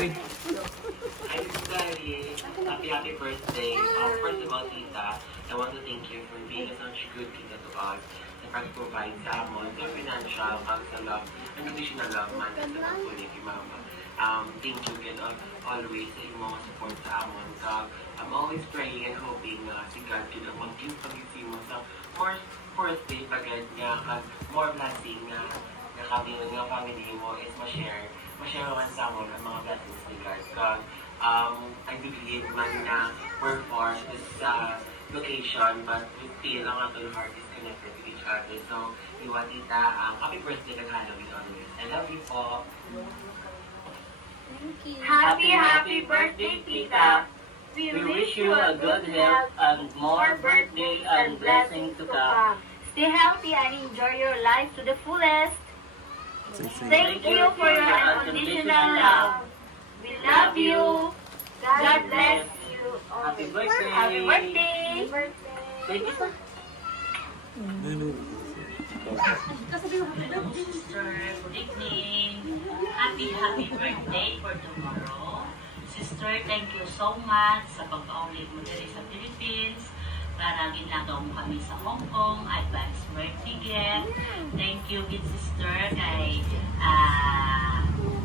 Daddy. Happy birthday. First of all, Tita, I want to thank you for being such a good tita to us. And provide sa amon, sa financial, sa love, unconditional love man, sa pagpulit kay Mama. Thank you again always sa imong support sa amon. I'm always praying and hoping na si God can mag-give pag-isip mo sa first day pagad nga more blessing nga kami nga family mo is ma-share man sa amon ang mga blessings ni God. Kag I believe man na we're far this location but we feel ang ating heart is connected to each other. So, iwa tita, happy birthday kag Halloween always. I love you po. Thank you. Happy birthday, Tita. We wish you a good health and more birthdays and blessings to come. Stay healthy and enjoy your life to the fullest. Thank you for your unconditional love. We love you. God bless you. Happy birthday. Happy birthday. Thank you, sir. Sister, good evening. Happy birthday for tomorrow. Sister, thank you so much sa pagpaulit mo dito sa Philippines para ginagawa mo kami sa Hong Kong, advance birthday gift. Thank you, good sister, kay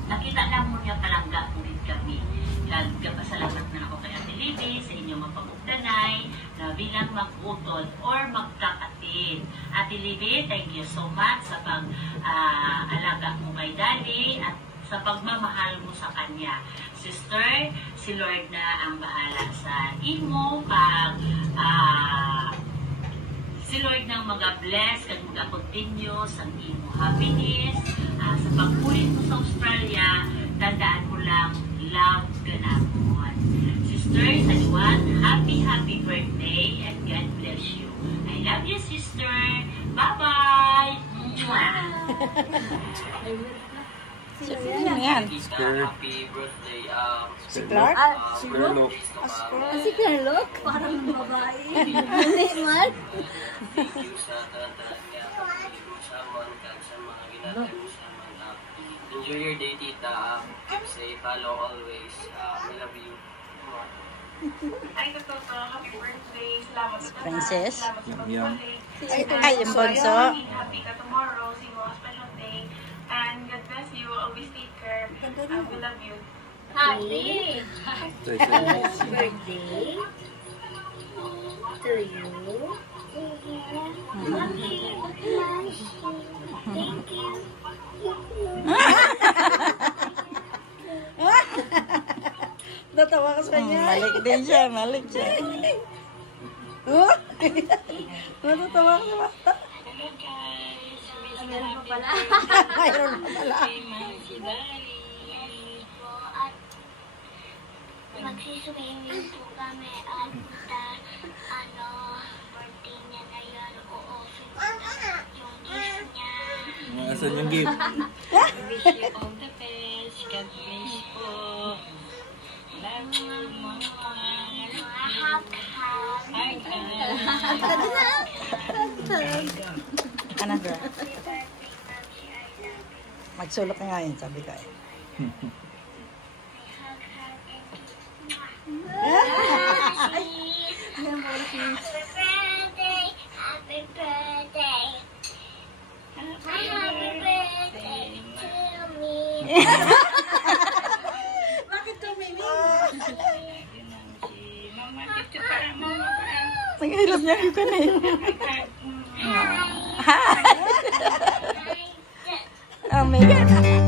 nakita lang mo niya palangga ulit kami. Nagpasalamat na ako kay Ate Libby sa inyong mapag-ugdanay na bilang mag-utod or magkakatid. Ate Libby, thank you so much sa pag-alaga mo kay Daddy at sa pagmamahal mo sa kanya. Sister, si Lord na ang bahala sa imo pag si Lord nang mag-bless kag mag-continue sa imo happiness sa pagpulit mo sa Australia. Tandaan mo lang, love ganapon. Sister, sa liwan, happy birthday and God bless you. I love you, sister. Bye-bye! Sino yan? Happy birthday. Si Clark? Si Clark? Si Clark? Parang babae. Hindi man. Thank you sa tanan nga pagpili sa amon kag sa mga ginagawa mo sa amon. Enjoy your day, tita. Keep safe. Follow always. We love you. Ay, totoo. Happy birthday. Salamat sa Princess? Salamat sa pagbalik. Ay, yung bunso. Happy ka tomorrow. See mo a special day. And God bless you. Always take care. We love you. Happy birthday to you. Thank you. Natawa ka sa kanya. Malik din siya, malik siya. Natawa ka sa bata. Hello guys! Mayroon pa pala. Mayroon pa pala. Magsiswimming po kami at birthday niya na yun, o-open ko na yung gift niya. Asan yung gift? Wish you all the best. God bless po. Love you, mama. Ano bro? Magsulok ka nga yun, sabi ka eh. Happy birthday. Happy birthday to me. Bakit tumimik? Mama, dito para mama. Nag-hilap niya yung kanin. Oh my God.